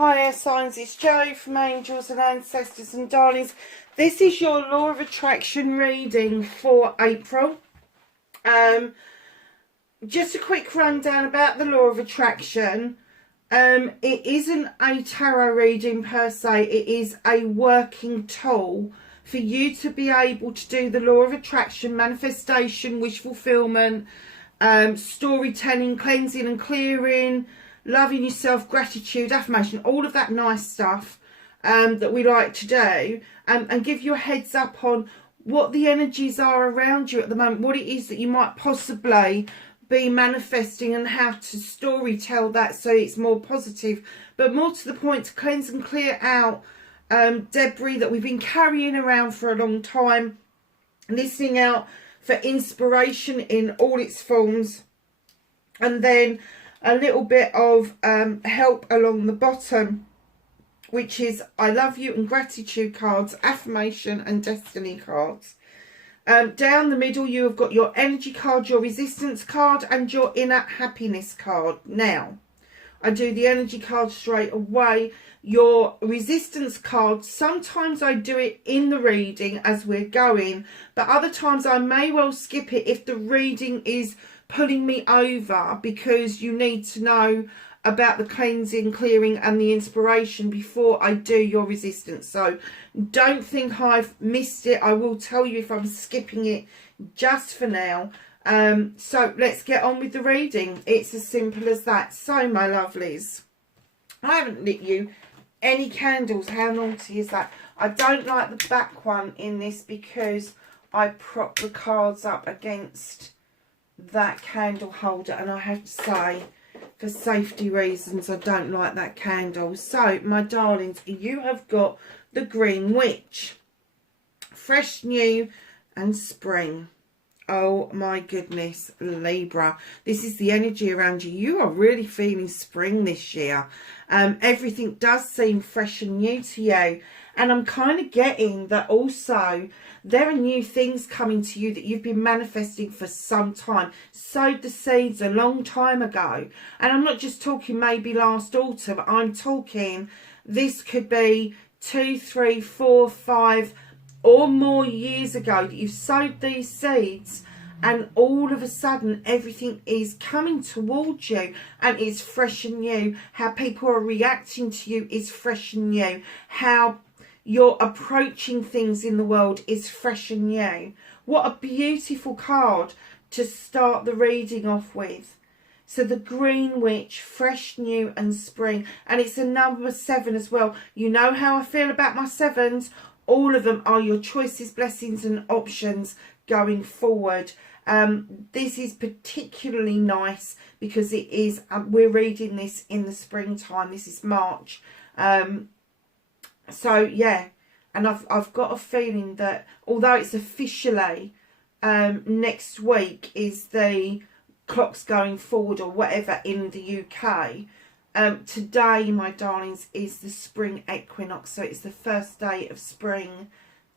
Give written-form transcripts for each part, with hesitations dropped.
Hi air signs, it's Jo from Angels and Ancestors and Darlings. This is your Law of Attraction reading for April. Just a quick rundown about the Law of Attraction. It isn't a tarot reading per se, it is a working tool for you to be able to do the Law of Attraction, manifestation, wish fulfillment, storytelling, cleansing and clearing, loving yourself, gratitude, affirmation, all of that nice stuff that we like to do, and give you a heads up on what the energies are around you at the moment, what it is that you might possibly be manifesting and how to story tell that so it's more positive, but more to the point, to cleanse and clear out debris that we've been carrying around for a long time, listening out for inspiration in all its forms, and then a little bit of help along the bottom, which is I love you and gratitude cards, affirmation and destiny cards. Down the middle you have got your energy card, your resistance card and your inner happiness card. Now I do the energy card straight away. Your resistance card, sometimes I do it in the reading as we're going, but other times I may well skip it if the reading is pulling me over, because you need to know about the cleansing, clearing and the inspiration before I do your resistance. So don't think I've missed it. I will tell you if I'm skipping it just for now. So let's get on with the reading. It's as simple as that. So my lovelies, I haven't lit you any candles. How naughty is that? I don't like the back one in this because I prop the cards up against that candle holder, and I have to say, for safety reasons, I don't like that candle. So my darlings, you have got the Green Witch, fresh, new and spring. Oh my goodness, Libra, this is the energy around you. You are really feeling spring this year. Everything does seem fresh and new to you, and I'm kind of getting that also there are new things coming to you that you've been manifesting for some time. Sowed the seeds a long time ago. And I'm not just talking maybe last autumn. I'm talking this could be 2, 3, 4, 5 or more years ago that you've sowed these seeds. And all of a sudden everything is coming towards you and it's fresh and new. How people are reacting to you is fresh and new. How you're approaching things in the world is fresh and new. What a beautiful card to start the reading off with. So the Green Witch, fresh, new and spring. And it's a number 7 as well. You know how I feel about my 7s. All of them are your choices, blessings and options going forward. This is particularly nice because it is, we're reading this in the springtime. This is March. So yeah, and I've got a feeling that although it's officially next week is the clocks going forward or whatever in the UK, today, my darlings, is the spring equinox. So it's the first day of spring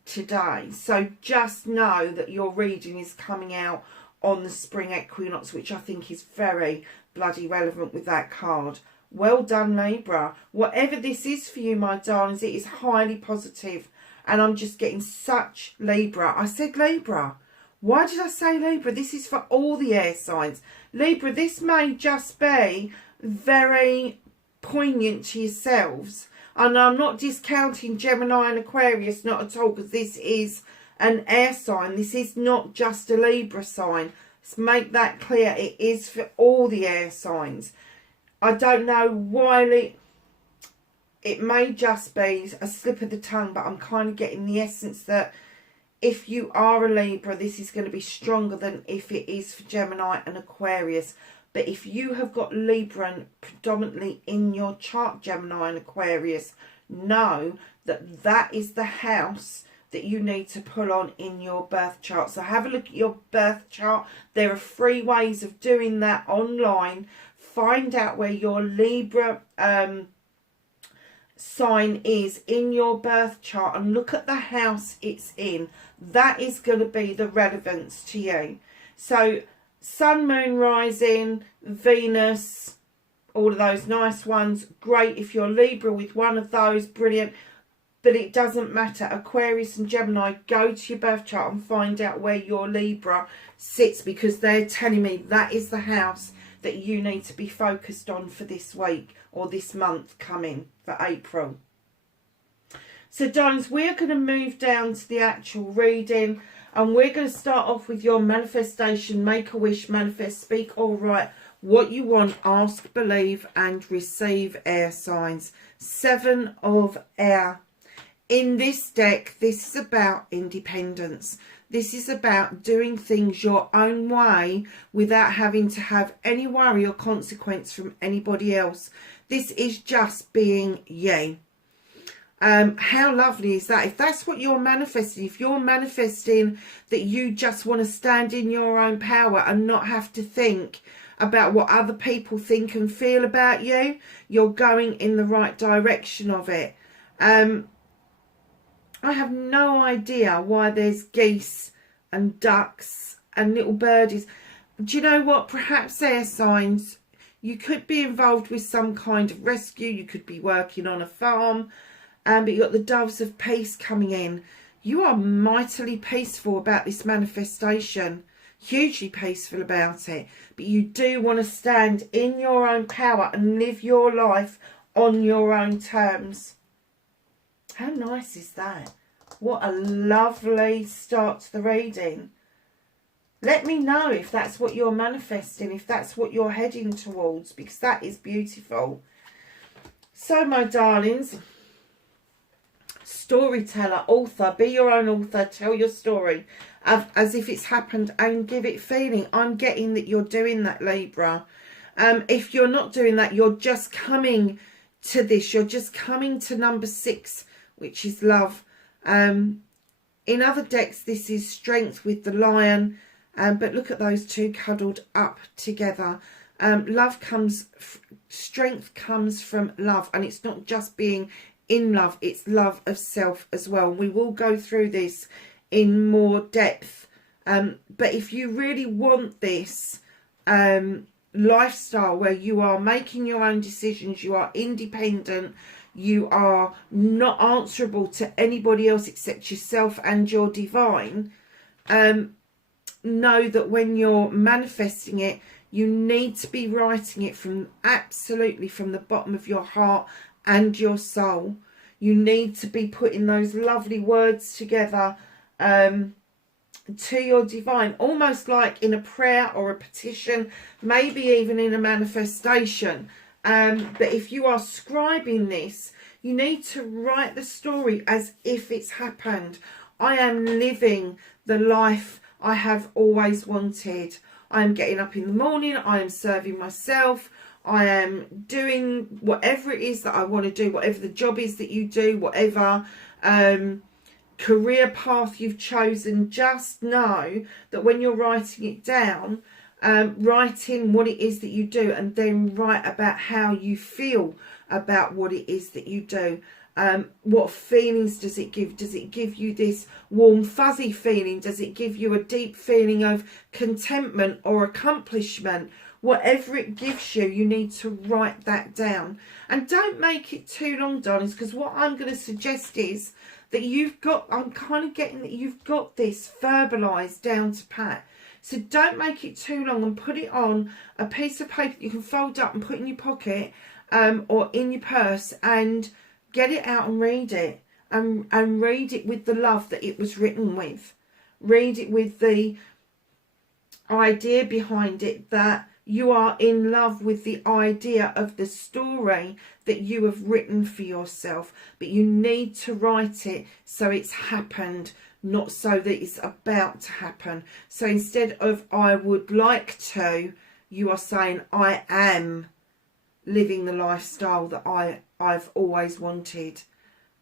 today. So just know that your reading is coming out on the spring equinox, which I think is very bloody relevant with that card. Well done, Libra. Whatever this is for you, my darlings, it is highly positive. And I'm just getting such Libra. I said Libra. Why did I say Libra? This is for all the air signs. Libra, this may just be very poignant to yourselves. And I'm not discounting Gemini and Aquarius, not at all, because this is an air sign. This is not just a Libra sign. Let's make that clear. It is for all the air signs. I don't know why it may just be a slip of the tongue, but I'm kind of getting the essence that if you are a Libra, this is going to be stronger than if it is for Gemini and Aquarius. But if you have got Libra predominantly in your chart, Gemini and Aquarius, know that that is the house that you need to pull on in your birth chart. So have a look at your birth chart. There are free ways of doing that online. Find out where your Libra sign is in your birth chart and look at the house it's in. That is going to be the relevance to you. So Sun, Moon, Rising, Venus, all of those nice ones. Great if you're Libra with one of those, brilliant. But it doesn't matter. Aquarius and Gemini, go to your birth chart and find out where your Libra sits, because they're telling me that is the house that you need to be focused on for this week or this month coming for April. So, darlings, we're going to move down to the actual reading, and we're going to start off with your manifestation. Make a wish, manifest, speak or write what you want, ask, believe and receive, air signs. 7 of Air. In this deck, this is about independence. This is about doing things your own way without having to have any worry or consequence from anybody else. This is just being you. How lovely is that? If that's what you're manifesting, if you're manifesting that you just want to stand in your own power and not have to think about what other people think and feel about you, you're going in the right direction of it. I have no idea why there's geese and ducks and little birdies. Do you know what? Perhaps air signs, you could be involved with some kind of rescue. You could be working on a farm. But you've got the doves of peace coming in. You are mightily peaceful about this manifestation. Hugely peaceful about it. But you do want to stand in your own power and live your life on your own terms. How nice is that? What a lovely start to the reading. Let me know if that's what you're manifesting, if that's what you're heading towards, because that is beautiful. So, my darlings, storyteller, author, be your own author, tell your story as if it's happened and give it feeling. I'm getting that you're doing that, Libra. If you're not doing that, you're just coming to this. You're just coming to number 6, which is love. In other decks, this is strength with the lion. But look at those two cuddled up together. Strength comes from love. And it's not just being in love, it's love of self as well. We will go through this in more depth. But if you really want this lifestyle where you are making your own decisions, you are independent, you are not answerable to anybody else except yourself and your divine, know that when you're manifesting it, you need to be writing it from absolutely from the bottom of your heart and your soul. You need to be putting those lovely words together to your divine, almost like in a prayer or a petition, maybe even in a manifestation. But if you are scribing this, you need to write the story as if it's happened. I am living the life I have always wanted. I am getting up in the morning. I am serving myself. I am doing whatever it is that I want to do, whatever the job is that you do, whatever career path you've chosen. Just know that when you're writing it down, write in what it is that you do, and then write about how you feel about what it is that you do. What feelings does it give? Does it give you this warm fuzzy feeling? Does it give you a deep feeling of contentment or accomplishment? Whatever it gives you, you need to write that down. And don't make it too long, darlings, because what I'm going to suggest is that I'm kind of getting that you've got this verbalised down to pat. So don't make it too long, and put it on a piece of paper you can fold up and put in your pocket or in your purse, and get it out and read it. And read it with the love that it was written with. Read it with the idea behind it that you are in love with the idea of the story that you have written for yourself. But you need to write it so it's happened, not so that it's about to happen. So instead of I would like to, you are saying I am living the lifestyle that I've always wanted,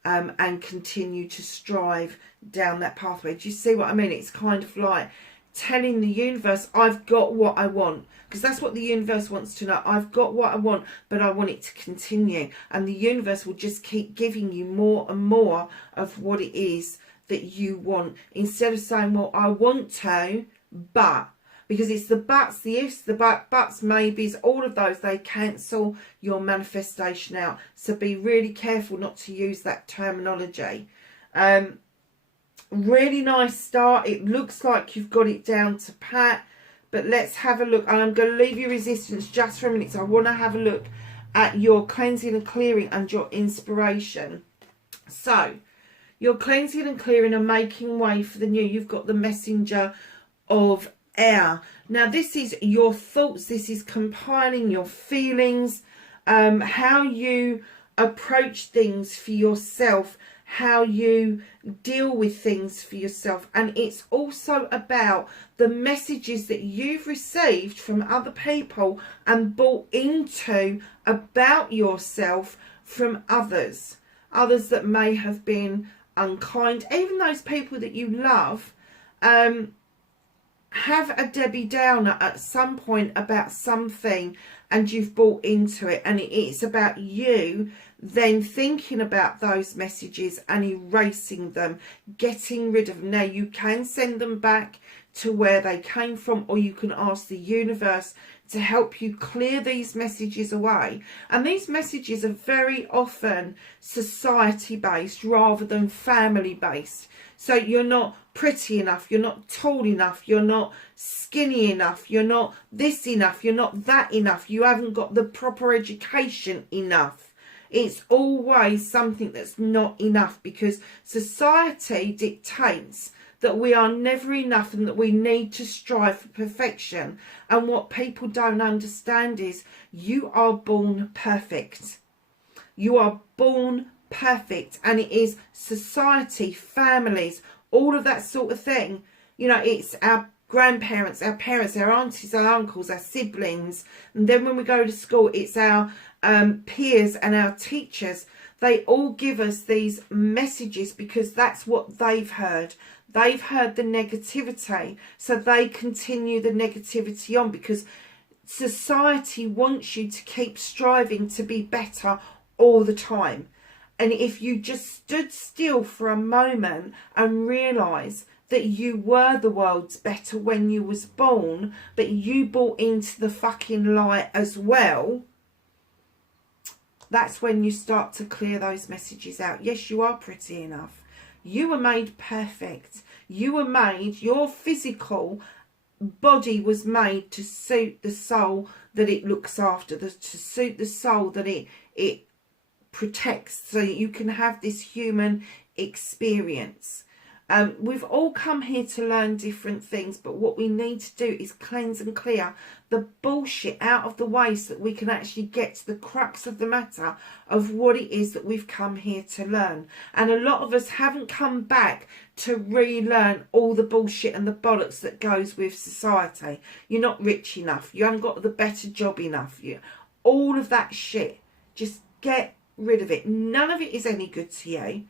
and continue to strive down that pathway. Do you see what I mean? It's kind of like telling the universe, I've got what I want, because that's what the universe wants to know. I've got what I want, but I want it to continue, and the universe will just keep giving you more and more of what it is that you want, instead of saying, well, I want to, but because it's the buts, the ifs, the buts, maybes, all of those, they cancel your manifestation out. So be really careful not to use that terminology. Really nice start. It looks like you've got it down to pat, but let's have a look. And I'm going to leave you resistance just for a minute. So I want to have a look at your cleansing and clearing and your inspiration. So your cleansing and clearing and making way for the new. You've got the messenger of air. Now this is your thoughts. This is compiling your feelings, how you approach things for yourself, how you deal with things for yourself. And it's also about the messages that you've received from other people and bought into about yourself from others that may have been unkind. Even those people that you love have a Debbie Downer at some point about something, and you've bought into it, and it's about you then thinking about those messages and erasing them, getting rid of them. Now you can send them back to where they came from, or you can ask the universe to help you clear these messages away. And these messages are very often society based rather than family based. So you're not pretty enough, you're not tall enough, you're not skinny enough, you're not this enough, you're not that enough, you haven't got the proper education enough. It's always something that's not enough, because society dictates that we are never enough and that we need to strive for perfection. And what people don't understand is you are born perfect. You are born perfect, and it is society, families, all of that sort of thing. You know, it's our grandparents, our parents, our aunties, our uncles, our siblings, and then when we go to school, it's our peers and our teachers. They all give us these messages because that's what they've heard. They've heard the negativity, so they continue the negativity on, because society wants you to keep striving to be better all the time. And if you just stood still for a moment and realise that you were the world's better when you was born, but you bought into the fucking lie as well, that's when you start to clear those messages out. Yes, you are pretty enough. You were made perfect. You were made, your physical body was made to suit the soul that it looks after, to suit the soul that it protects, so that you can have this human experience. We've all come here to learn different things, but what we need to do is cleanse and clear the bullshit out of the way, so that we can actually get to the crux of the matter of what it is that we've come here to learn. And a lot of us haven't come back to relearn all the bullshit and the bollocks that goes with society. You're not rich enough, you haven't got the better job enough, all of that shit. Just get rid of it. None of it is any good to you.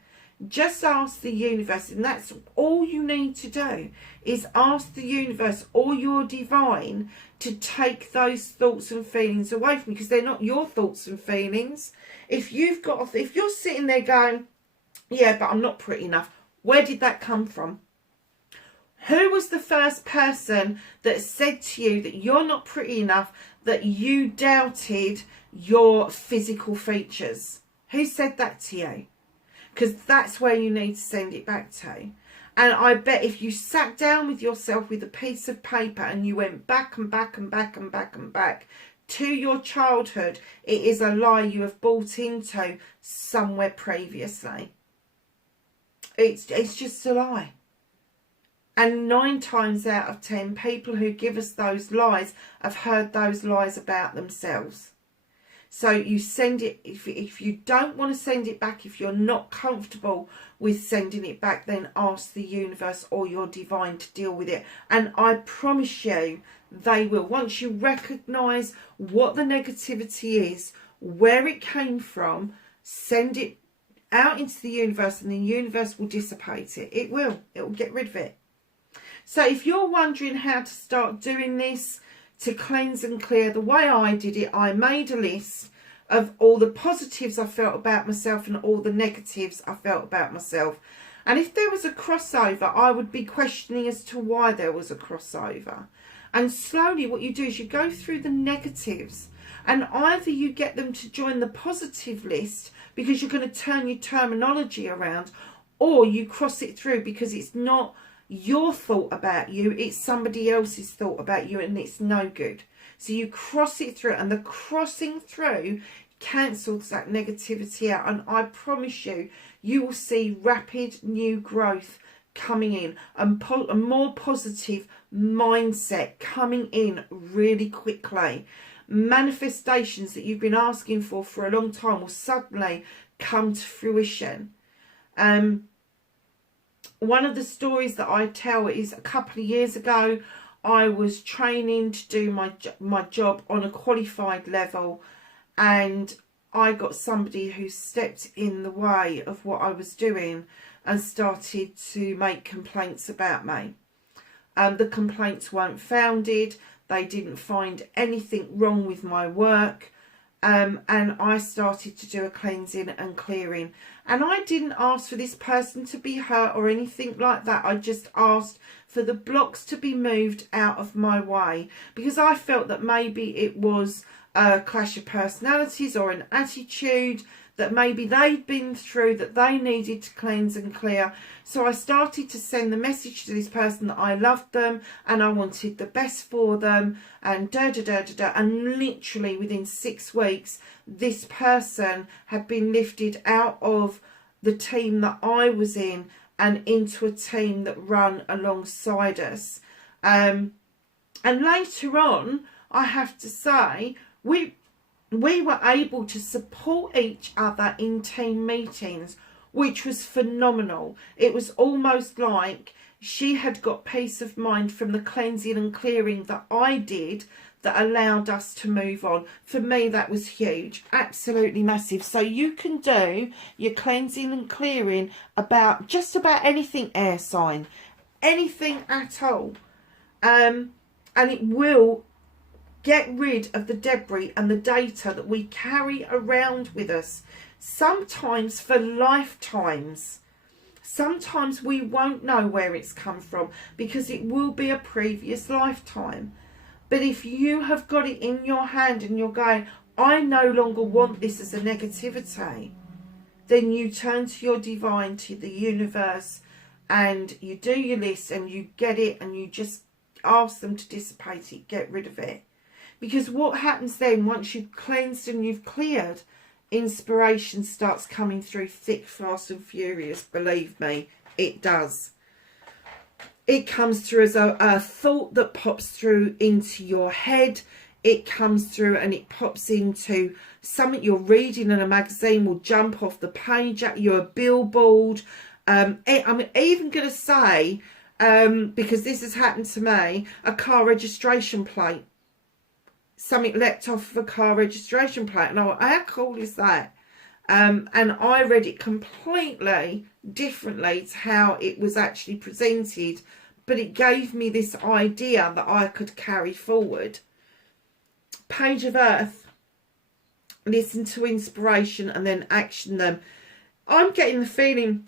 Just ask the universe, and that's all you need to do, is ask the universe or your divine to take those thoughts and feelings away from you, because they're not your thoughts and feelings. If you're sitting there going, yeah, but I'm not pretty enough, where did that come from? Who was the first person that said to you that you're not pretty enough, that you doubted your physical features? Who said that to you? Because that's where you need to send it back to. And I bet if you sat down with yourself with a piece of paper and you went back and back and back and back and back to your childhood, it is a lie you have bought into somewhere previously. It's just a lie. And 9 times out of 10, people who give us those lies have heard those lies about themselves. So you send it, if you don't want to send it back, if you're not comfortable with sending it back, then ask the universe or your divine to deal with it. And I promise you, they will. Once you recognise what the negativity is, where it came from, send it out into the universe, and the universe will dissipate it. It will get rid of it. So if you're wondering how to start doing this, to cleanse and clear, the way I did it, I made a list of all the positives I felt about myself and all the negatives I felt about myself. And if there was a crossover, I would be questioning as to why there was a crossover. And slowly what you do is you go through the negatives, and either you get them to join the positive list because you're going to turn your terminology around, or you cross it through because it's not your thought about you, it's somebody else's thought about you, and it's no good. So you cross it through, and the crossing through cancels that negativity out, and I promise you, you will see rapid new growth coming in, and a more positive mindset coming in really quickly. Manifestations that you've been asking for a long time will suddenly come to fruition. One of the stories that I tell is a couple of years ago, I was training to do my job on a qualified level, and I got somebody who stepped in the way of what I was doing and started to make complaints about me. The complaints weren't founded. They didn't find anything wrong with my work. And I started to do a cleansing and clearing. And I didn't ask for this person to be hurt or anything like that. I just asked for the blocks to be moved out of my way, because I felt that maybe it was a clash of personalities or an attitude that maybe they'd been through that they needed to cleanse and clear. So I started to send the message to this person that I loved them and I wanted the best for them, and and literally within 6 weeks this person had been lifted out of the team that I was in and into a team that run alongside us. And later on, I have to say, we were able to support each other in team meetings, which was phenomenal. It was almost like she had got peace of mind from the cleansing and clearing that I did that allowed us to move on. For me, that was huge, absolutely massive. So you can do your cleansing and clearing about just about anything air sign, anything at all. And it will get rid of the debris and the data that we carry around with us, sometimes for lifetimes. Sometimes we won't know where it's come from because it will be a previous lifetime. But if you have got it in your hand and you're going, I no longer want this as a negativity, then you turn to your divine, to the universe, and you do your list and you get it, and you just ask them to dissipate it, get rid of it. Because what happens then, once you've cleansed and you've cleared, inspiration starts coming through thick, fast and furious. Believe me, it does. It comes through as a thought that pops through into your head. It comes through and it pops into something you're reading in a magazine, will jump off the page at you, a billboard. I'm even going to say, because this has happened to me, a car registration plate. Something leapt off of a car registration plate, and I thought, how cool is that? And I read it completely differently to how it was actually presented, but it gave me this idea that I could carry forward. Page of Earth, listen to inspiration and then action them. I'm getting the feeling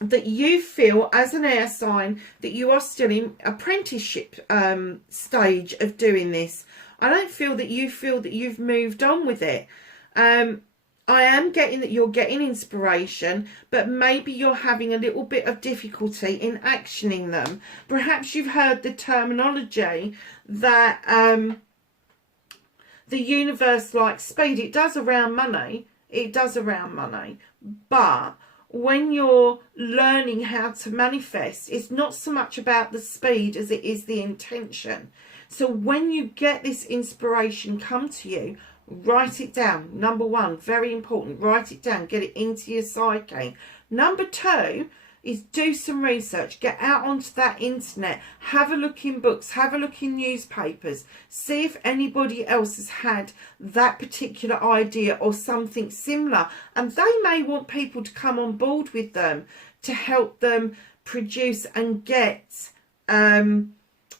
that you feel, as an air sign, that you are still in apprenticeship stage of doing this. I don't feel that you feel that you've moved on with it. I am getting that you're getting inspiration, but maybe you're having a little bit of difficulty in actioning them. Perhaps you've heard the terminology that the universe likes speed. It does around money. It does around money. But when you're learning how to manifest, it's not so much about the speed as it is the intention. So when you get this inspiration come to you, write it down. Number one, very important, write it down, get it into your psyche. Number two is do some research, get out onto that internet, have a look in books, have a look in newspapers, see if anybody else has had that particular idea or something similar, and they may want people to come on board with them to help them produce and get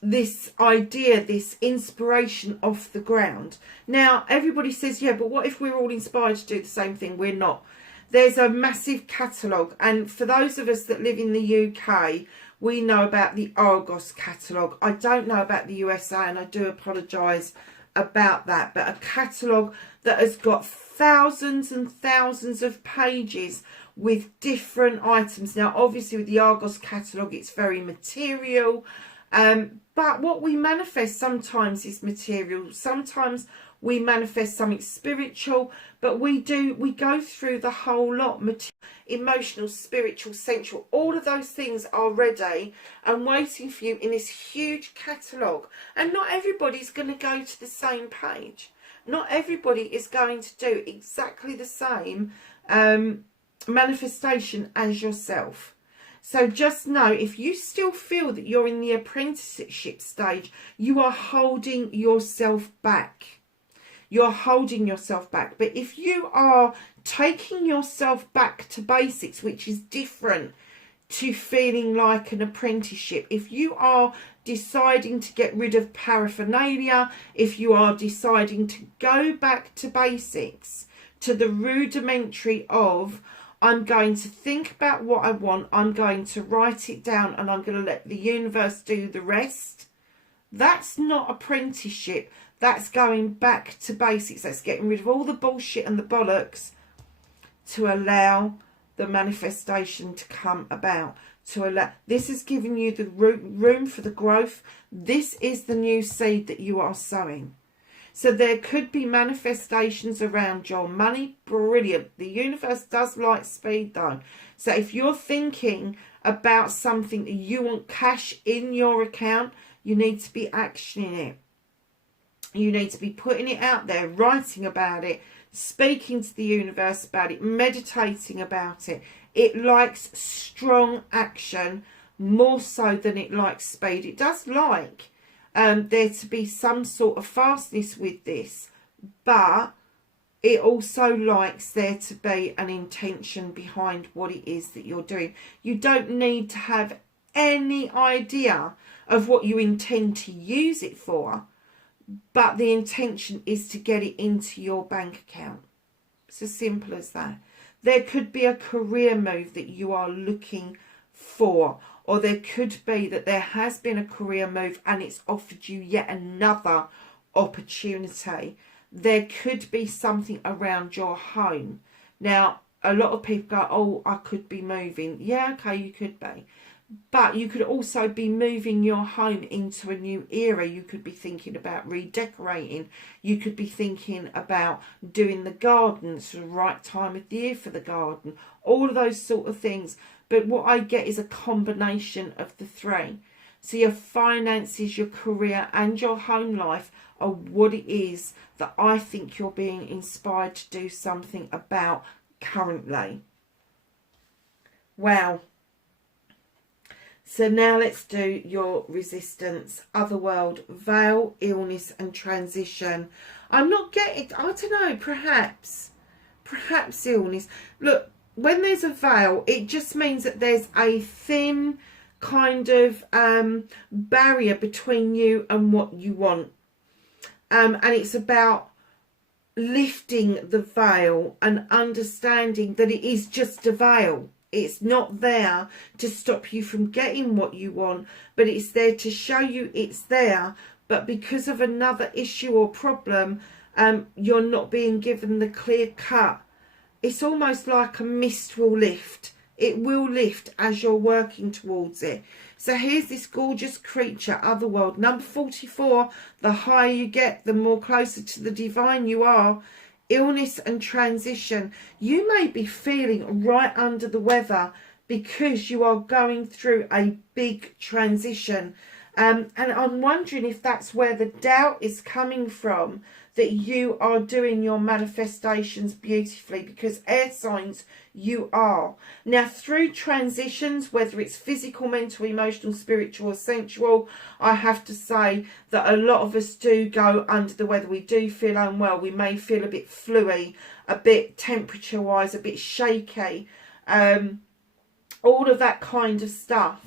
this idea, this inspiration off the ground. Now, everybody says, yeah, but what if we're all inspired to do the same thing? We're not. There's a massive catalogue, and for those of us that live in the UK, we know about the Argos catalogue. I don't know about the USA, and I do apologise about that, but a catalogue that has got thousands and thousands of pages with different items. Now, obviously, with the Argos catalogue, it's very material, but what we manifest sometimes is material. Sometimes we manifest something spiritual, but we go through the whole lot: emotional, spiritual, sensual. All of those things are ready and waiting for you in this huge catalogue. And not everybody's going to go to the same page. Not everybody is going to do exactly the same manifestation as yourself. So just know, if you still feel that you're in the apprenticeship stage, you are holding yourself back. You're holding yourself back. But if you are taking yourself back to basics, which is different to feeling like an apprenticeship, if you are deciding to get rid of paraphernalia, if you are deciding to go back to basics, to the rudimentary of, I'm going to think about what I want, I'm going to write it down, and I'm going to let the universe do the rest, that's not apprenticeship. That's going back to basics. That's getting rid of all the bullshit and the bollocks to allow the manifestation to come about. This is giving you the room for the growth. This is the new seed that you are sowing. So there could be manifestations around your money. Brilliant. The universe does like speed though. So if you're thinking about something that you want cash in your account, you need to be actioning it. You need to be putting it out there, writing about it, speaking to the universe about it, meditating about it. It likes strong action more so than it likes speed. It does like there to be some sort of fastness with this, but it also likes there to be an intention behind what it is that you're doing. You don't need to have any idea of what you intend to use it for, but the intention is to get it into your bank account. It's as simple as that. There could be a career move that you are looking for, or there could be that there has been a career move and it's offered you yet another opportunity. There could be something around your home. Now, a lot of people go, oh, I could be moving. Yeah, okay, you could be. But you could also be moving your home into a new era. You could be thinking about redecorating. You could be thinking about doing the garden. It's the right time of the year for the garden. All of those sort of things. But what I get is a combination of the three. So your finances, your career and your home life are what it is that I think you're being inspired to do something about currently. Wow. So now let's do your resistance, otherworld, veil, illness and transition. I'm not getting, I don't know, perhaps illness. Look, when there's a veil, it just means that there's a thin kind of barrier between you and what you want. And it's about lifting the veil and understanding that it is just a veil. It's not there to stop you from getting what you want, but it's there to show you it's there. But because of another issue or problem, you're not being given the clear cut. It's almost like a mist will lift. It will lift as you're working towards it. So here's this gorgeous creature, otherworld. Number 44, the higher you get, the more closer to the divine you are. Illness and transition. You may be feeling right under the weather because you are going through a big transition. And I'm wondering if that's where the doubt is coming from, that you are doing your manifestations beautifully, because air signs you are. Now, through transitions, whether it's physical, mental, emotional, spiritual or sensual, I have to say that a lot of us do go under the weather. We do feel unwell. We may feel a bit fluey, a bit temperature wise, a bit shaky, all of that kind of stuff.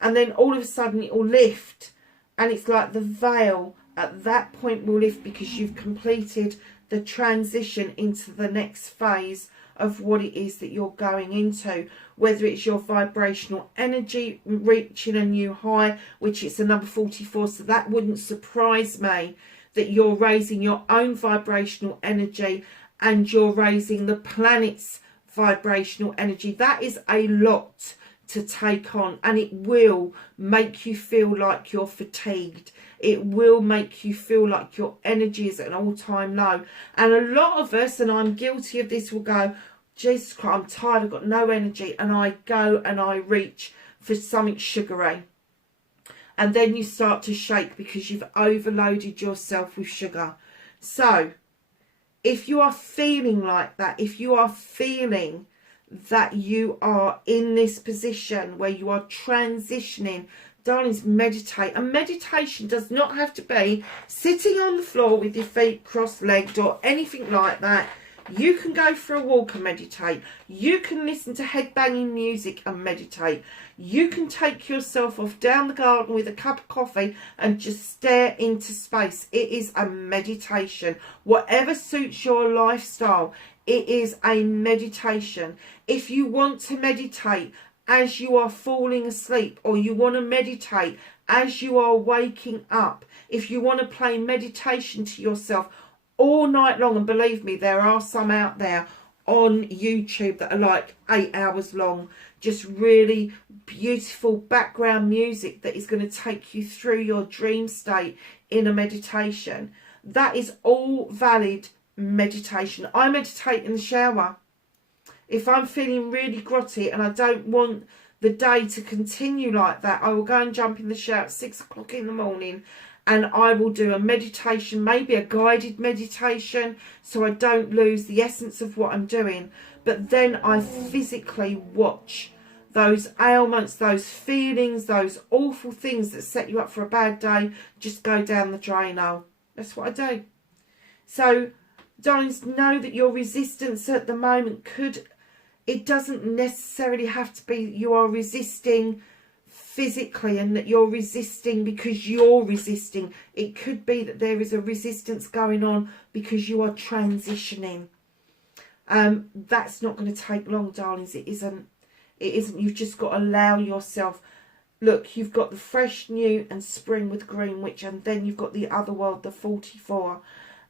And then all of a sudden it will lift, and it's like the veil at that point will lift because you've completed the transition into the next phase of what it is that you're going into, whether it's your vibrational energy reaching a new high, which it's a number 44, so that wouldn't surprise me that you're raising your own vibrational energy and you're raising the planet's vibrational energy. That is a lot to take on, and it will make you feel like you're fatigued. It will make you feel like your energy is at an all-time low. And a lot of us, and I'm guilty of this, will go, Jesus Christ, I'm tired, I've got no energy, and I go and I reach for something sugary. And then you start to shake because you've overloaded yourself with sugar. So if you are feeling like that, if you are feeling that you are in this position where you are transitioning, darlings, meditate. And meditation does not have to be sitting on the floor with your feet cross-legged or anything like that. You can go for a walk and meditate. You can listen to head-banging music and meditate. You can take yourself off down the garden with a cup of coffee and just stare into space. It is a meditation. Whatever suits your lifestyle, it is a meditation. If you want to meditate as you are falling asleep, or you want to meditate as you are waking up, if you want to play meditation to yourself all night long, and believe me, there are some out there on YouTube that are like 8 hours long, just really beautiful background music that is going to take you through your dream state in a meditation. That is all valid meditation. I meditate in the shower. If I'm feeling really grotty and I don't want the day to continue like that, I will go and jump in the shower at 6 o'clock in the morning, and I will do a meditation, maybe a guided meditation, so I don't lose the essence of what I'm doing. But then I physically watch those ailments, those feelings, those awful things that set you up for a bad day just go down the drain. Oh, that's what I do. So, darlings, know that your resistance at the moment it doesn't necessarily have to be you are resisting physically and that you're resisting because you're resisting. It could be that there is a resistance going on because you are transitioning. That's not going to take long, darlings. It isn't. You've just got to allow yourself. Look, you've got the fresh, new and spring with green witch, and then you've got the other world, the 44.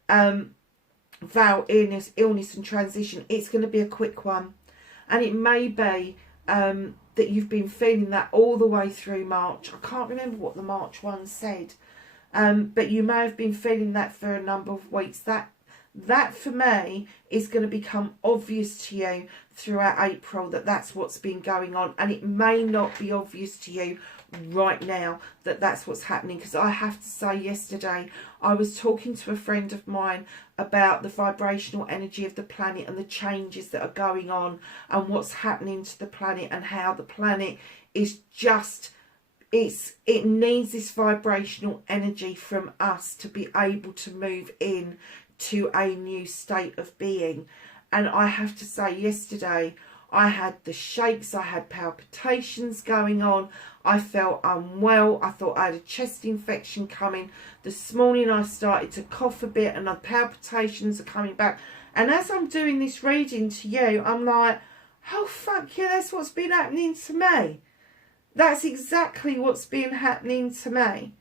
Vow, illness and transition. It's going to be a quick one. And it may be that you've been feeling that all the way through March. I can't remember what the March one said. But you may have been feeling that for a number of weeks. That for me is going to become obvious to you throughout April, that's what's been going on. And it may not be obvious to you right now that that's what's happening, because I have to say, yesterday I was talking to a friend of mine about the vibrational energy of the planet and the changes that are going on and what's happening to the planet, and how the planet is just, it needs this vibrational energy from us to be able to move in to a new state of being. And I have to say, yesterday I had the shakes, I had palpitations going on, I felt unwell, I thought I had a chest infection coming. This morning I started to cough a bit and the palpitations are coming back. And as I'm doing this reading to you, I'm like, oh fuck yeah, that's what's been happening to me. That's exactly what's been happening to me.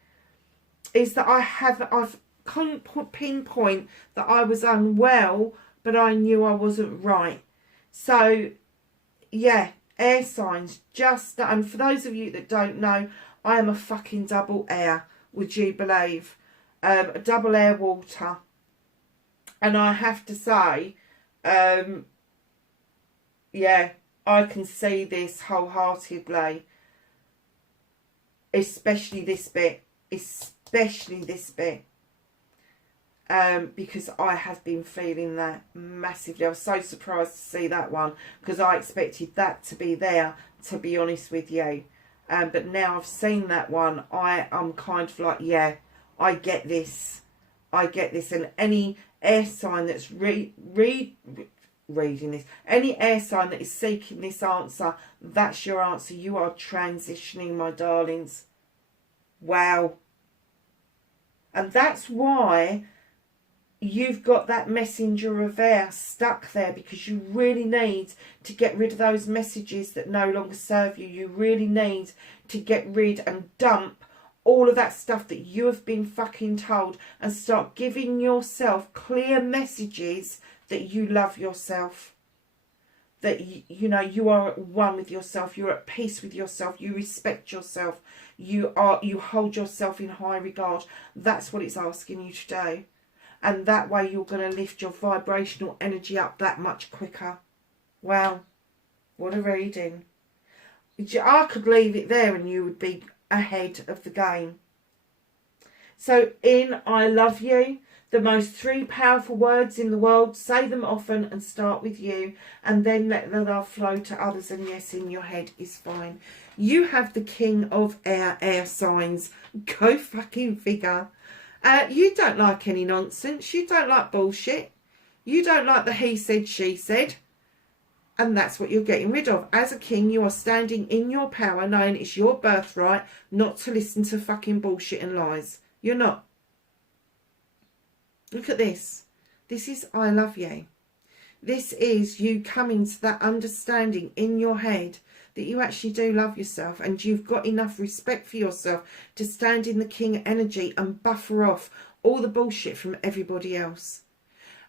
Is that I've can't pinpoint that I was unwell, but I knew I wasn't right. So yeah, air signs, just, and for those of you that don't know, I am a fucking double air, would you believe? A double air water. And I have to say, yeah, I can see this wholeheartedly. Especially this bit. Because I have been feeling that massively. I was so surprised to see that one, because I expected that to be there, to be honest with you. But now I've seen that one, I'm kind of like, yeah, I get this. And any air sign that's reading this, any air sign that is seeking this answer, that's your answer. You are transitioning, my darlings. Wow. And that's why you've got that messenger of air stuck there because you really need to get rid of those messages that no longer serve you. You really need to get rid and dump all of that stuff that you have been fucking told and start giving yourself clear messages that you love yourself. That, you know, you are at one with yourself, you're at peace with yourself, you respect yourself, you hold yourself in high regard. That's what it's asking you to do. And that way you're going to lift your vibrational energy up that much quicker. Wow, what a reading. I could leave it there and you would be ahead of the game. So in I love you, the most 3 powerful words in the world, say them often and start with you, and then let the love flow to others. And yes, in your head is fine. You have the king of air signs. Go fucking figure. You don't like any nonsense. You don't like bullshit. You don't like the he said, she said. And that's what you're getting rid of. As a king, you are standing in your power, knowing it's your birthright not to listen to fucking bullshit and lies. You're not. Look at this. This is I love you. This is you coming to that understanding in your head that you actually do love yourself, and you've got enough respect for yourself to stand in the king energy and buffer off all the bullshit from everybody else.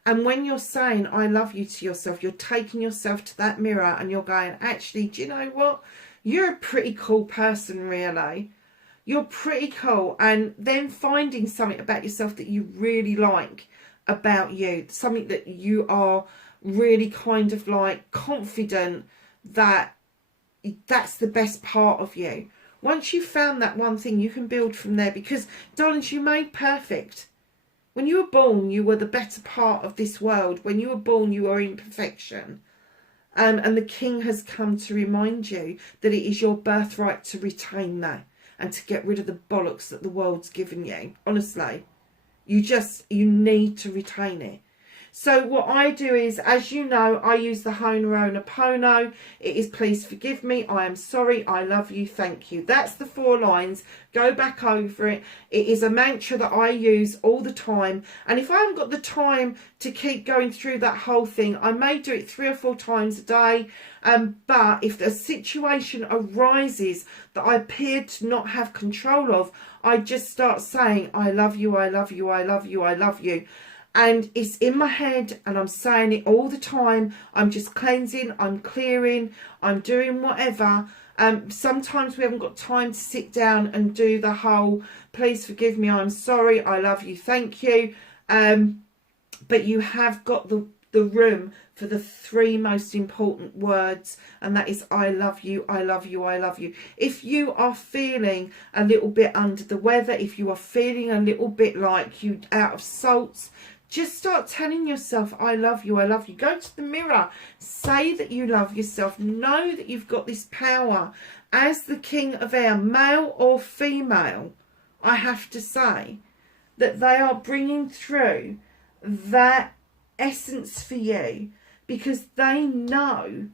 And when you're saying I love you to yourself, you're taking yourself to that mirror and you're going, actually, do you know what? You're a pretty cool person, really. You're pretty cool. And then finding something about yourself that you really like about you, something that you are really kind of like confident that that's the best part of you. Once you've found that one thing, you can build from there, because, darlings, you made perfect. When you were born, you were the better part of this world. When you were born, you were imperfection. And the king has come to remind you that it is your birthright to retain that and to get rid of the bollocks that the world's given you. Honestly, you need to retain it. So what I do is, as you know, I use the Ho'oponopono. It is please forgive me, I am sorry, I love you, thank you. That's the 4 lines. Go back over it. It is a mantra that I use all the time. And if I haven't got the time to keep going through that whole thing, I may do it 3 or 4 times a day. But if a situation arises that I appear to not have control of, I just start saying, I love you, I love you, I love you, I love you. And it's in my head and I'm saying it all the time. I'm just cleansing, I'm clearing, I'm doing whatever. Sometimes we haven't got time to sit down and do the whole, please forgive me, I'm sorry, I love you, thank you. But you have got the room for the 3 most important words, and that is I love you, I love you, I love you. If you are feeling a little bit under the weather, if you are feeling a little bit like you out of salts, just start telling yourself, I love you, I love you. Go to the mirror. Say that you love yourself. Know that you've got this power. As the king of air, male or female, I have to say that they are bringing through that essence for you, because they know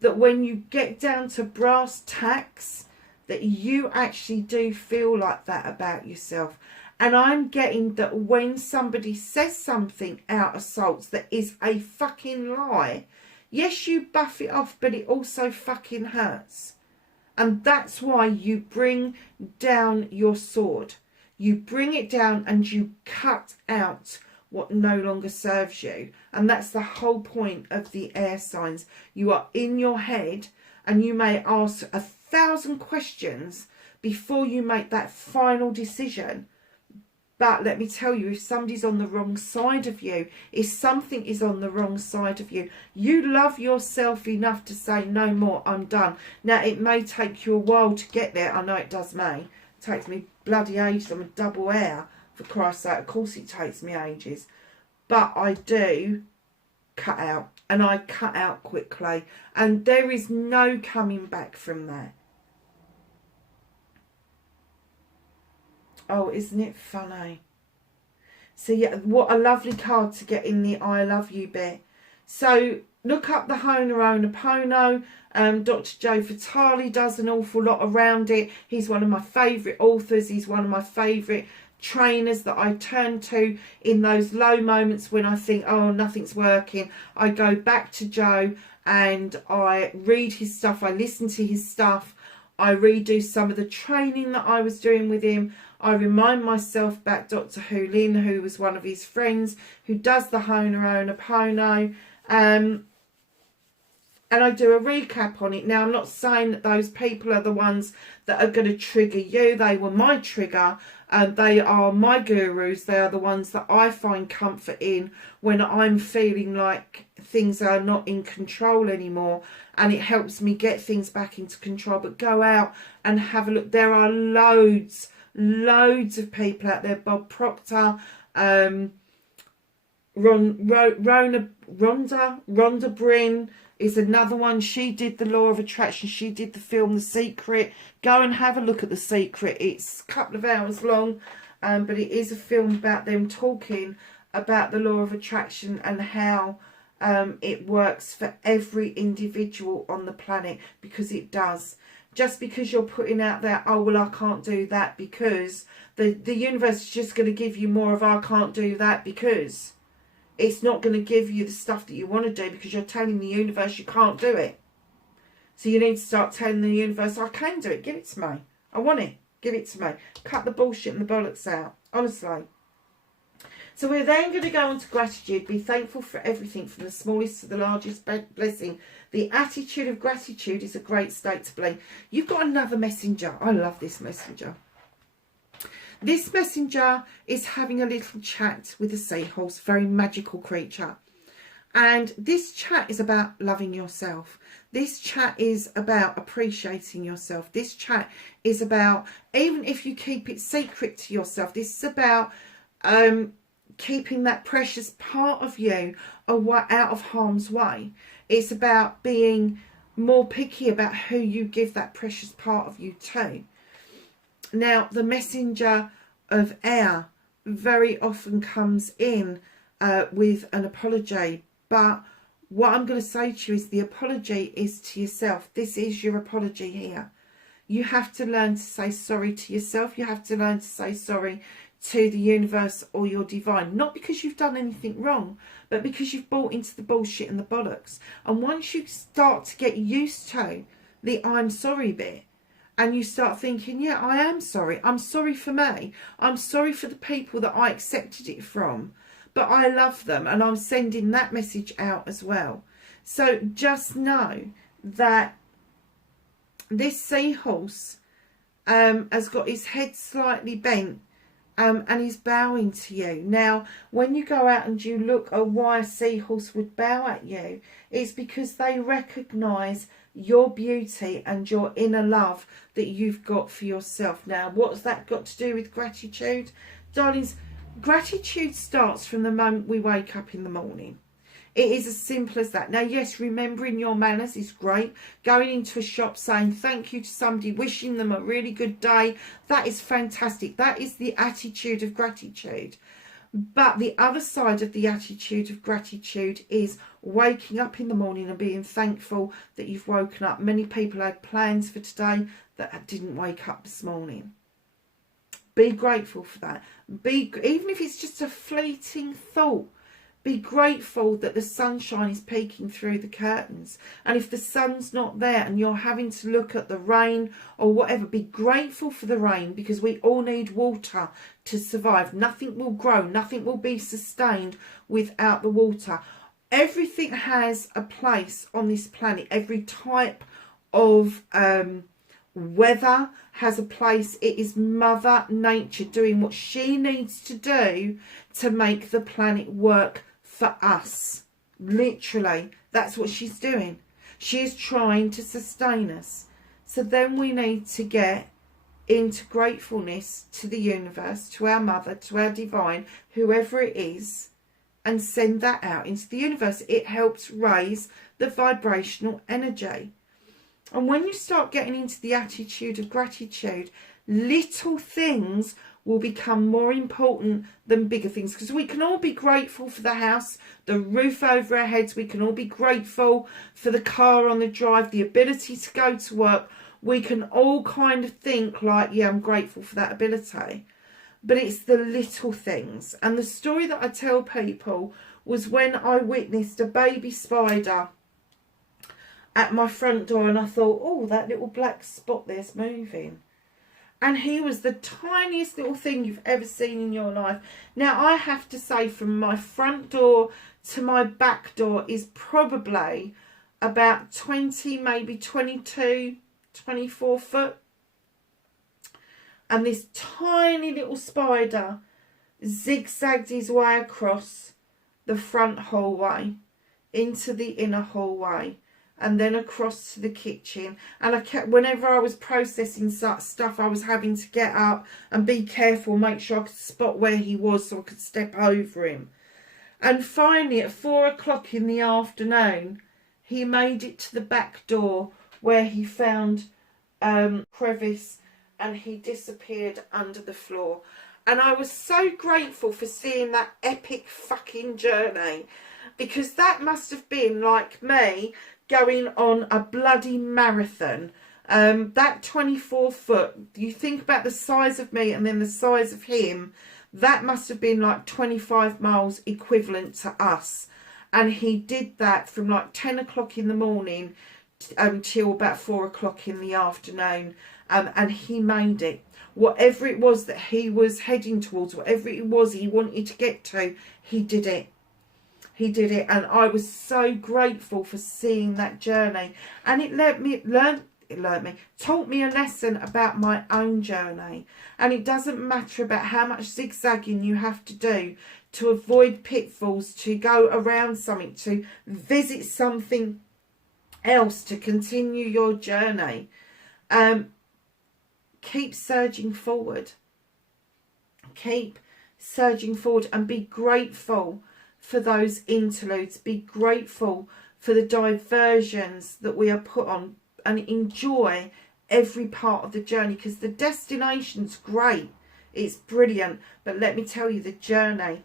that when you get down to brass tacks, that you actually do feel like that about yourself. And I'm getting that when somebody says something out of salts that is a fucking lie, yes, you buff it off, but it also fucking hurts. And that's why you bring down your sword. You bring it down and you cut out what no longer serves you. And that's the whole point of the air signs. You are in your head and you may ask 1,000 questions before you make that final decision. But let me tell you, if somebody's on the wrong side of you, if something is on the wrong side of you, you love yourself enough to say, no more, I'm done. Now, it may take you a while to get there. I know it does me. It takes me bloody ages. I'm a double air, for Christ's sake. Of course it takes me ages. But I do cut out. And I cut out quickly. And there is no coming back from that. Oh, isn't it funny? So yeah, what a lovely card to get in the I love you bit. So look up the Ho'oponopono. Dr. Joe Vitale does an awful lot around it. He's one of my favourite authors. He's one of my favourite trainers that I turn to in those low moments when I think, oh, nothing's working. I go back to Joe and I read his stuff, I listen to his stuff, I redo some of the training that I was doing with him. I remind myself back Dr. Hu Lin, who was one of his friends, who does the Ho'oponopono, and I do a recap on it. Now, I'm not saying that those people are the ones that are going to trigger you. They were my trigger, and they are my gurus. They are the ones that I find comfort in when I'm feeling like things are not in control anymore, and it helps me get things back into control. But go out and have a look. There are loads of people out there. Bob Proctor, Rhonda Bryn is another one. She did the law of attraction. She did the film The Secret. Go and have a look at The Secret. It's a couple of hours long, but it is a film about them talking about the law of attraction and how it works for every individual on the planet, because it does. Just because you're putting out there, oh, well, I can't do that because the universe is just going to give you more of I can't do that because. It's not going to give you the stuff that you want to do because you're telling the universe you can't do it. So you need to start telling the universe, I can do it. Give it to me. I want it. Give it to me. Cut the bullshit and the bollocks out. Honestly. So we're then going to go on to gratitude. Be thankful for everything from the smallest to the largest blessing. The attitude of gratitude is a great state to be. You've got another messenger. I love this messenger. This messenger is having a little chat with a seahorse, very magical creature. And this chat is about loving yourself. This chat is about appreciating yourself. This chat is about, even if you keep it secret to yourself, this is about keeping that precious part of you out of harm's way. It's about being more picky about who you give that precious part of you to. Now, the messenger of air very often comes in with an apology. But what I'm going to say to you is the apology is to yourself. This is your apology here. You have to learn to say sorry to yourself. You have to learn to say sorry to the universe or your divine. Not because you've done anything wrong, but because you've bought into the bullshit and the bollocks. And once you start to get used to the I'm sorry bit, and you start thinking, yeah, I am sorry. I'm sorry for me. I'm sorry for the people that I accepted it from. But I love them, and I'm sending that message out as well. So just know that this seahorse has got his head slightly bent and he's bowing to you. Now, when you go out and you look at why a seahorse would bow at you, it's because they recognise your beauty and your inner love that you've got for yourself. Now, what's that got to do with gratitude? Darlings, gratitude starts from the moment we wake up in the morning. It is as simple as that. Now, yes, remembering your manners is great. Going into a shop saying thank you to somebody, wishing them a really good day, that is fantastic. That is the attitude of gratitude. But the other side of the attitude of gratitude is waking up in the morning and being thankful that you've woken up. Many people had plans for today that didn't wake up this morning. Be grateful for that. Even if it's just a fleeting thought, be grateful that the sunshine is peeking through the curtains. And if the sun's not there and you're having to look at the rain or whatever, be grateful for the rain, because we all need water to survive. Nothing will grow, nothing will be sustained without the water. Everything has a place on this planet. Every type of weather has a place. It is Mother Nature doing what she needs to do to make the planet work for us. Literally, that's what she's doing. She is trying to sustain us. So then we need to get into gratefulness to the universe, to our mother, to our divine, whoever it is, and send that out into the universe. It helps raise the vibrational energy. And when you start getting into the attitude of gratitude, little things will become more important than bigger things. Because we can all be grateful for the house, the roof over our heads. We can all be grateful for the car on the drive, the ability to go to work. We can all kind of think like, yeah, I'm grateful for that ability. but it's the little things. And the story that I tell people was when I witnessed a baby spider at my front door, and I thought, oh, that little black spot there's moving. And he was the tiniest little thing you've ever seen in your life. Now, I have to say, from my front door to my back door is probably about 20, maybe 22, 24 foot. And this tiny little spider zigzagged his way across the front hallway into the inner hallway, and then across to the kitchen. And I kept, whenever I was processing stuff, I was having to get up and be careful, make sure I could spot where he was so I could step over him. And finally, at 4 o'clock in the afternoon, he made it to the back door, where he found crevice, and he disappeared under the floor. And I was so grateful for seeing that epic fucking journey, because that must have been like me going on a bloody marathon. That 24 foot, you think about the size of me and then the size of him, that must have been like 25 miles equivalent to us. And he did that from like 10 o'clock in the morning until about 4 o'clock in the afternoon. And he made it. Whatever it was that he was heading towards, whatever it was he wanted to get to, he did it. He did it, and I was so grateful for seeing that journey. And it taught me a lesson about my own journey. And it doesn't matter about how much zigzagging you have to do to avoid pitfalls, to go around something, to visit something else, to continue your journey. Keep surging forward. Keep surging forward, and be grateful for those interludes. Be grateful for the diversions that we are put on, and enjoy every part of the journey, because the destination's great, it's brilliant, but let me tell you, the journey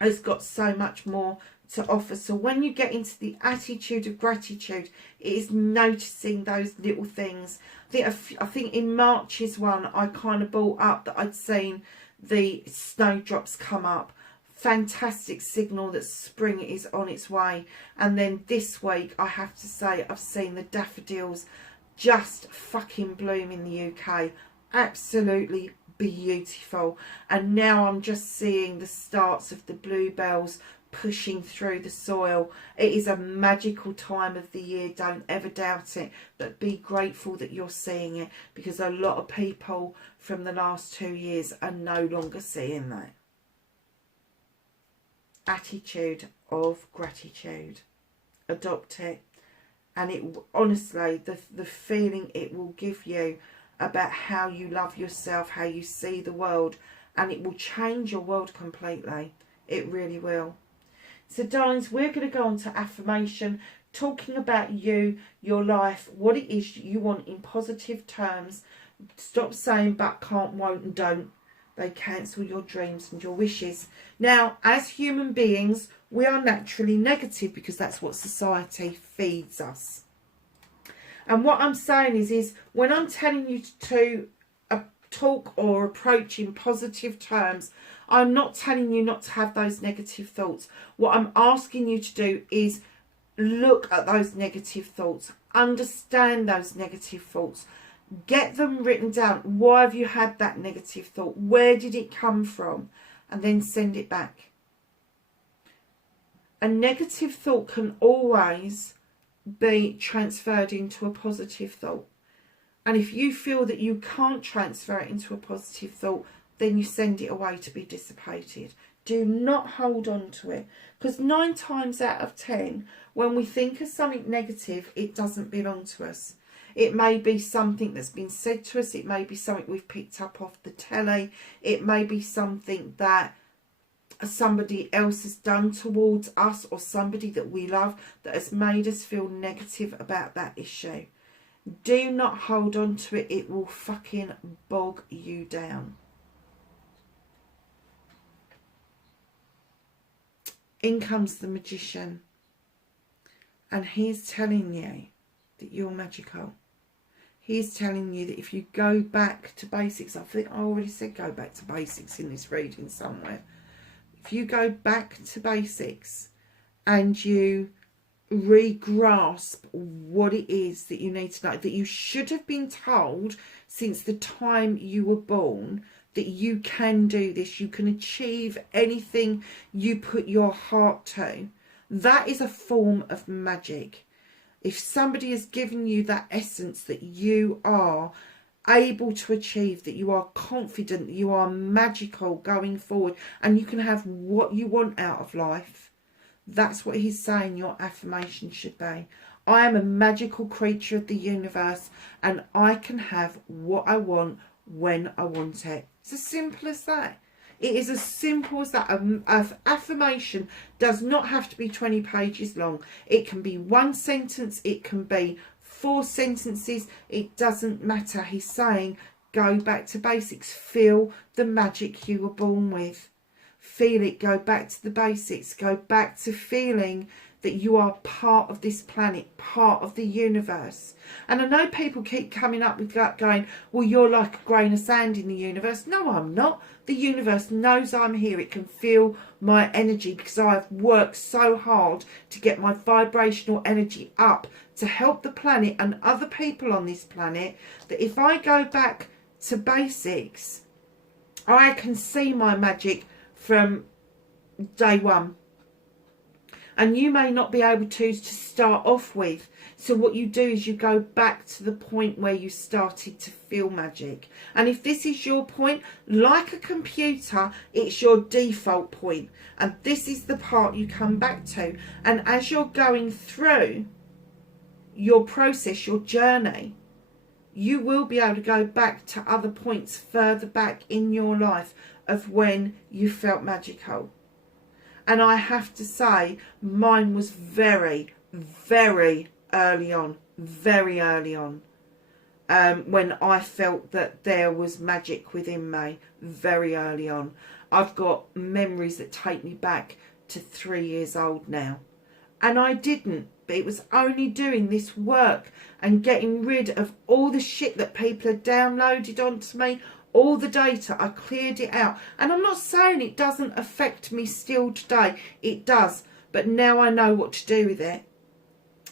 has got so much more to offer. So when you get into the attitude of gratitude, it is noticing those little things. I think in March's one, I kind of brought up that I'd seen the snowdrops come up. Fantastic signal that spring is on its way. And then this week, I have to say, I've seen the daffodils just fucking bloom in the UK. Absolutely beautiful. And now I'm just seeing the starts of the bluebells pushing through the soil. It is a magical time of the year, don't ever doubt it, but be grateful that you're seeing it, because a lot of people from the last 2 years are no longer seeing that. Attitude of gratitude. Adopt it, and it honestly, the feeling it will give you about how you love yourself, how you see the world, and it will change your world completely. It really will. So darlings, we're going to go on to affirmation, talking about you, your life, what it is you want in positive terms. Stop saying but, can't, won't and don't. They cancel your dreams and your wishes. Now, as human beings, we are naturally negative, because that's what society feeds us. And what I'm saying is when I'm telling you to talk or approach in positive terms, I'm not telling you not to have those negative thoughts. What I'm asking you to do is look at those negative thoughts, understand those negative thoughts, get them written down. Why have you had that negative thought? Where did it come from? And then send it back. A negative thought can always be transferred into a positive thought. And if you feel that you can't transfer it into a positive thought, then you send it away to be dissipated. Do not hold on to it, because 9 times out of 10, when we think of something negative, it doesn't belong to us. It may be something that's been said to us. It may be something we've picked up off the telly. It may be something that somebody else has done towards us, or somebody that we love that has made us feel negative about that issue. Do not hold on to it. It will fucking bog you down. In comes the magician, and he's telling you that you're magical. he's telling you that if you go back to basics, I think I already said go back to basics in this reading somewhere. If you go back to basics and you re-grasp what it is that you need to know, that you should have been told since the time you were born, that you can do this, you can achieve anything you put your heart to. That is a form of magic. If somebody has given you that essence that you are able to achieve, that you are confident, that you are magical going forward, and you can have what you want out of life, that's what he's saying your affirmation should be. I am a magical creature of the universe, and I can have what I want when I want it. It's as simple as that. It is as simple as that. An affirmation does not have to be 20 pages long. It can be one sentence. It can be 4 sentences. It doesn't matter. He's saying go back to basics. Feel the magic you were born with. Feel it. Go back to the basics. Go back to feeling that you are part of this planet, part of the universe. And I know people keep coming up with that going, well, you're like a grain of sand in the universe. No, I'm not. The universe knows I'm here. It can feel my energy because I've worked so hard to get my vibrational energy up to help the planet and other people on this planet, that if I go back to basics, I can see my magic from day one. And you may not be able to start off with. So what you do is you go back to the point where you started to feel magic. And if this is your point, like a computer, it's your default point. And this is the part you come back to. And as you're going through your process, your journey, you will be able to go back to other points further back in your life of when you felt magical. And I have to say, mine was very, very early on, when I felt that there was magic within me, very early on. I've got memories that take me back to 3 years old now. And I didn't, but it was only doing this work and getting rid of all the shit that people had downloaded onto me, all the data. I cleared it out. And I'm not saying it doesn't affect me still today. It does. But now I know what to do with it.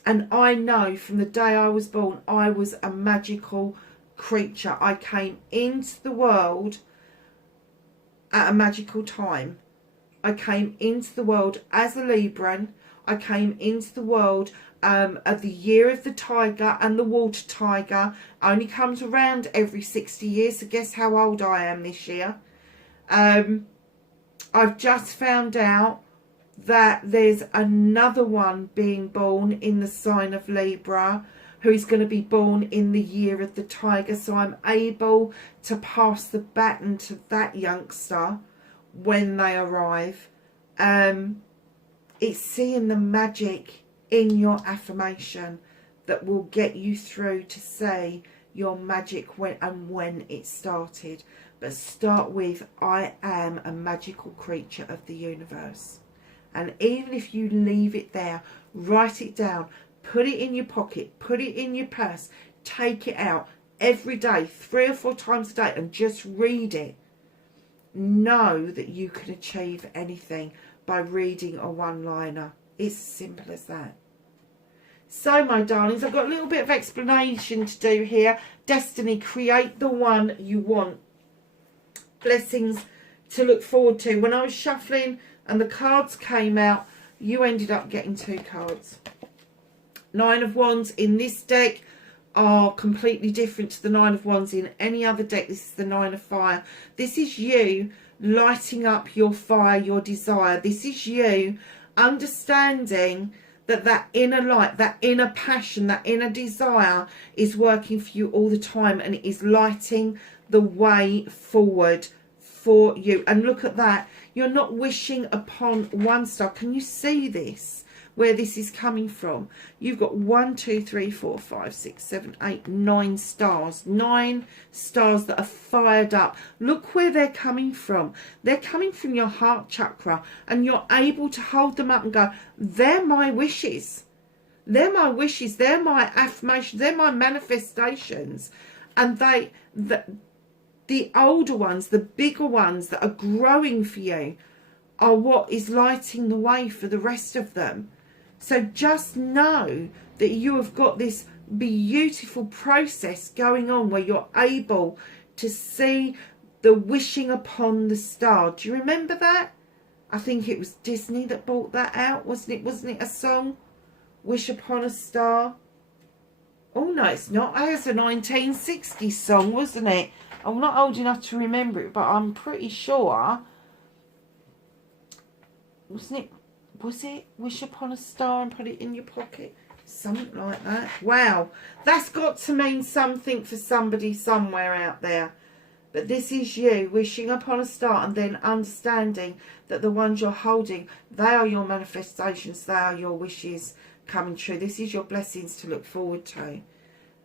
And I know from the day I was born, I was a magical creature. I came into the world at a magical time. I came into the world as a Libran. I came into the world of the year of the tiger and the water tiger. Only comes around every 60 years, so guess how old I am this year. I've just found out that there's another one being born in the sign of Libra, who is going to be born in the year of the tiger, so I'm able to pass the baton to that youngster when they arrive. It's seeing the magic in your affirmation that will get you through to say your magic when it started. But start with, I am a magical creature of the universe. And even if you leave it there, write it down, put it in your pocket, put it in your purse, take it out every day, 3 or 4 times a day, and just read it. Know that you can achieve anything by reading a one-liner. It's as simple as that. So, my darlings, I've got a little bit of explanation to do here. Destiny, create the one you want. Blessings to look forward to. When I was shuffling and the cards came out, you ended up getting 2 cards. 9 of Wands in this deck are completely different to the 9 of Wands in any other deck. This is the 9 of Fire. This is you lighting up your fire, your desire. This is you understanding that that inner light, that inner passion, that inner desire is working for you all the time, and it is lighting the way forward for you. And look at that. You're not wishing upon one star. Can you see this? Where this is coming from? You've got 1, 2, 3, 4, 5, 6, 7, 8, 9 stars. 9 stars that are fired up. Look where they're coming from. They're coming from your heart chakra, and you're able to hold them up and go, they're my wishes. They're my wishes. They're my affirmations. They're my manifestations. And the older ones, the bigger ones that are growing for you are what is lighting the way for the rest of them. So just know that you have got this beautiful process going on where you're able to see the wishing upon the star. Do you remember that? I think it was Disney that brought that out, wasn't it? Wasn't it a song? Wish Upon a Star. Oh no, it's not. It was a 1960s song, wasn't it? I'm not old enough to remember it, but I'm pretty sure. Wasn't it? Was it Wish Upon a Star and Put It in Your Pocket? Something like that. Wow. That's got to mean something for somebody somewhere out there. But this is you wishing upon a star and then understanding that the ones you're holding, they are your manifestations. They are your wishes coming true. This is your blessings to look forward to.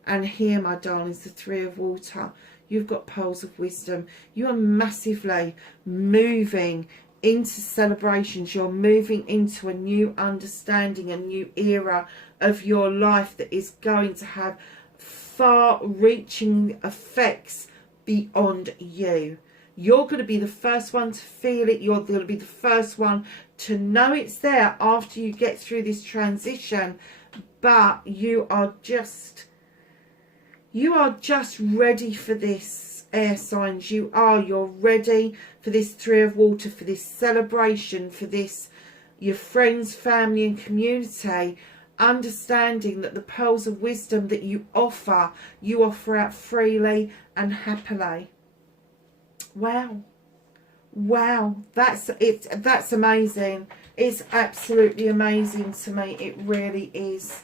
And here, my darlings, the Three of Water. You've got pearls of wisdom. You are massively moving into celebrations. You're moving into a new understanding, a new era of your life that is going to have far-reaching effects beyond you. You're going to be the first one to feel it. You're going to be the first one to know it's there after you get through this transition. But you are just ready for this, air signs. You're ready for this Three of Water, for this celebration, for this, your friends, family and community, understanding that the pearls of wisdom that you offer out freely and happily. Wow. Wow, that's amazing. It's absolutely amazing to me. It really is.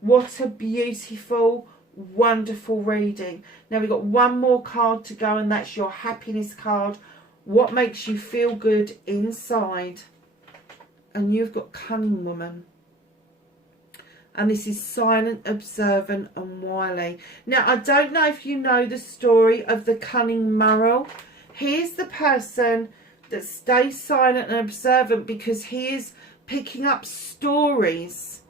What a beautiful, wonderful reading. Now we've got one more card to go, and that's your happiness card. What makes you feel good inside? And you've got Cunning Woman. And this is silent, observant and wily. Now, I don't know if you know the story of the cunning Murrel. Here's the person that stays silent and observant because he is picking up stories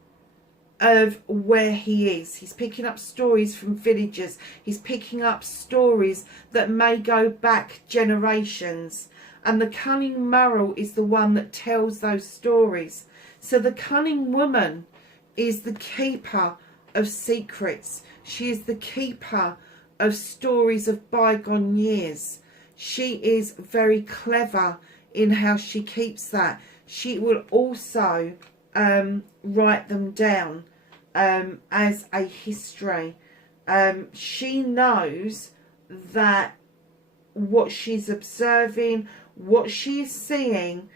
of where he is. He's picking up stories from villagers. He's picking up stories that may go back generations. And the cunning Murrel is the one that tells those stories. So the cunning woman is the keeper of secrets. She is the keeper of stories of bygone years. She is very clever in how she keeps that. She will also write them down as a history. She knows that what she's observing, what she is seeing,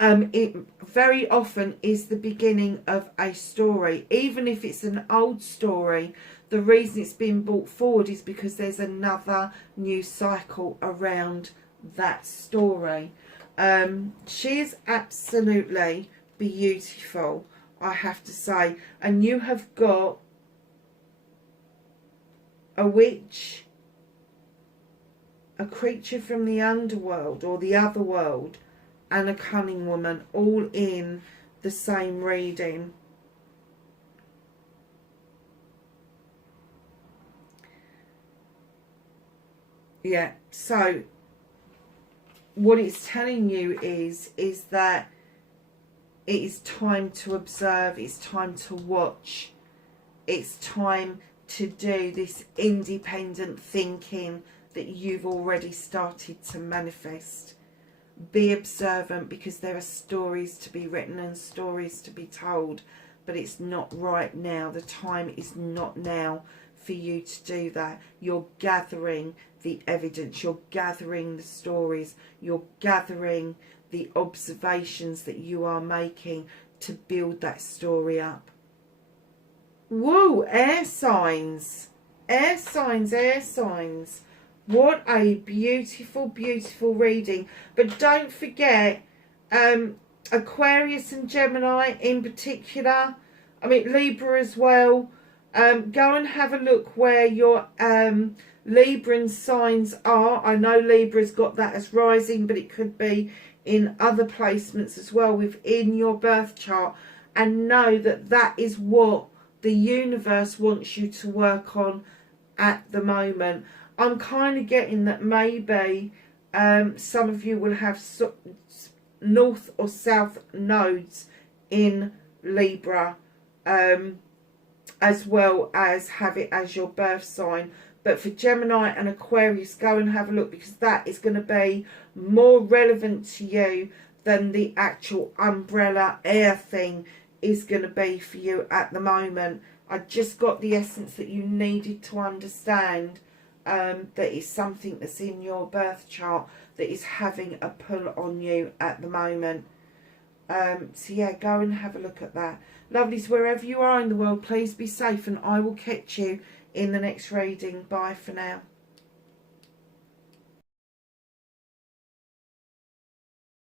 it very often is the beginning of a story. Even if it's an old story, the reason it's been brought forward is because there's another new cycle around that story. She is absolutely beautiful, I have to say. And you have got a witch, a creature from the underworld or the other world, and a cunning woman, all in the same reading. Yeah, so what it's telling you is that it is time to observe, it's time to watch, it's time to do this independent thinking that you've already started to manifest. Be observant, because there are stories to be written and stories to be told, but it's not right now. The time is not now for you to do that. You're gathering the evidence, you're gathering the stories, you're gathering the observations that you are making to build that story up. Whoa, air signs, air signs, air signs. What a beautiful, beautiful reading. But don't forget, Aquarius and Gemini in particular, I mean Libra as well, go and have a look where your Libran signs are. I know Libra's got that as rising, but it could be in other placements as well within your birth chart. and know that that is what the universe wants you to work on at the moment. I'm kind of getting that maybe some of you will have north or south nodes in Libra, as well as have it as your birth sign. But for Gemini and Aquarius, go and have a look, because that is going to be more relevant to you than the actual umbrella air thing is going to be for you at the moment. I just got the essence that you needed to understand that it's something that's in your birth chart that is having a pull on you at the moment. So yeah, go and have a look at that. Lovelies, wherever you are in the world, please be safe, and I will catch you in the next reading. Bye for now.